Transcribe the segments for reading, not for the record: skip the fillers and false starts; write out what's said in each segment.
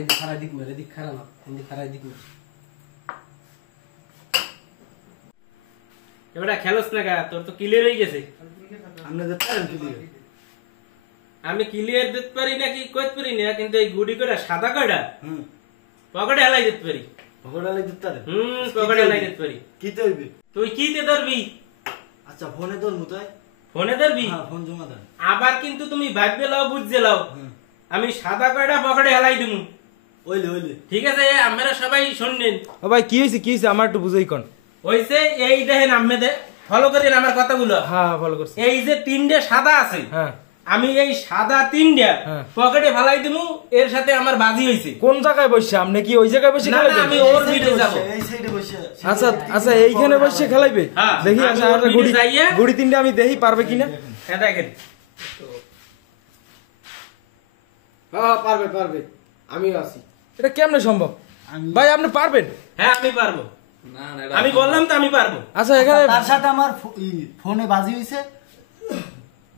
এই খারাপ দিক মেরে দিক খারাপ না কিন্তু খারাপ দিক মেরে এবারে খেলোস না গা তোর তো ক্লিয়ার হয়ে গেছে আমরা দেখতে পারেন ক্লিয়ার আমি ক্লিয়ার দিতে পারি নাকি কইতে পারি না কিন্তু এই গুডি কয়টা সাদা কয়টা পকেটে হেলাই দিতে পারি পকেটে লাই দিতে পারেন পকেটে হেলাই দিতে পারি কি তৈবে তুই কিতে ধরবি আচ্ছা ফোনে তোর মুতায় ফোনে ধরবি হ্যাঁ ফোন জমা দেন আবার কিন্তু তুমি ভাববে লাও বুঝতে লাও আমি সাদা কয়টা পকেটে হেলাই দিমু ওইলে ওইলে ঠিক আছে আমরা সবাই শুনলেন ও ভাই কি হইছে আমার একটু বুঝাই কোন হইছে এই দেখেন আম্মেদে ফলো করেন আমার কথাগুলো হ্যাঁ ফলো করছি এই যে তিনটে সাদা আছে হ্যাঁ আমি এই সাদা তিনটা হ্যাঁ। পকেটে ফেলাই দিমু এর সাথে আমার বাজি হইছে কোন জায়গায় বসে আপনি কি ওই জায়গায় বসে না, না, খেলাইবেন আমি ওর ভিড়ে যাব এই সাইডে বসে আচ্ছা আচ্ছা এইখানে বসে খেলাইবে হ্যাঁ, দেখি আমি আচ্ছা ওর আমরা ভিড়ে গুড়ি যাইয়া- গুড়ি তিনটা আমি দেখি পারবে কিনা হ্যাঁ দেখেন হ্যাঁ পারবে পারবে আমিও আছি এটা কেমনে সম্ভব ভাই আপনি পারবেন হ্যাঁ আমি পারবো আমি বললাম তো আমি পারবো আচ্ছা এখানে তার সাথে আমার ফোনে বাজি হইছে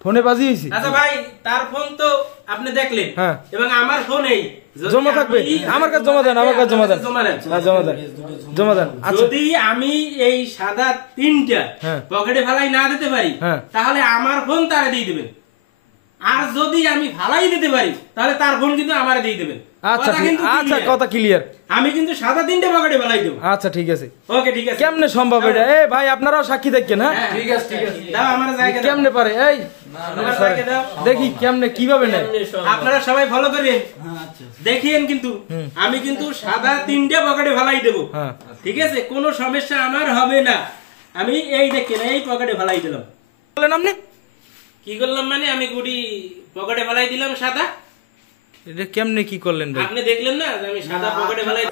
ফোনে বাজি হইছে আচ্ছা ভাই তার ফোন তো আপনি দেখলেন হ্যাঁ। এবং আমার ফোন এই যদি জমা থাকবে আমি- আমার কাছে জমা দেন আমার কাছে জমা দেন জমা দেন। হ্যাঁ জমা দেন জমা দেন আচ্ছা যদি আমি এই সাদা তিনটা হ্যাঁ। পকেটে ফেলাই না দিতে পারি হ্যাঁ। তাহলে আমার ফোন তারে দিয়ে দিবেন আর যদি আমি ফালাই দিতে পারি তাহলে তার ফোন কিন্তু আমারে দিয়ে দিবেন আচ্ছা কথা ঠিক কিন্তু আচ্ছা clear। কথা ক্লিয়ার আমি কিন্তু সাদা তিনটে পকেটে ফেলাই দেবো আচ্ছা ঠিক আছে ওকে ঠিক আছে কেমনে সম্ভব এটা এই ভাই আপনারাও সাক্ষী দেখেন হ্যাঁ হ্যাঁ, ঠিক আছে দাও আমার জায়গা দাও। কেমনে পারে এই আমার জায়গা দাও। দেখি কেমনে কিভাবে নেয় আপনারা সবাই ফলো করেন হ্যাঁ আচ্ছা দেখিয়েন কিন্তু আমি কিন্তু সাদা তিনটে পকেটে ফেলাই দেবো হ্যাঁ ঠিক আছে কোনো সমস্যা আমার হবে না আমি এই দেখেন এই পকেটে ফেলাই দিলাম বলেন আপনি কি করলাম মানে আমি গুড়ি পকেটে ফেলাই দিলাম সাদা এটা কেমনে কি করলেন ভাই আপনি দেখলেন না যে আমি সাদা পকেটে ফেলাই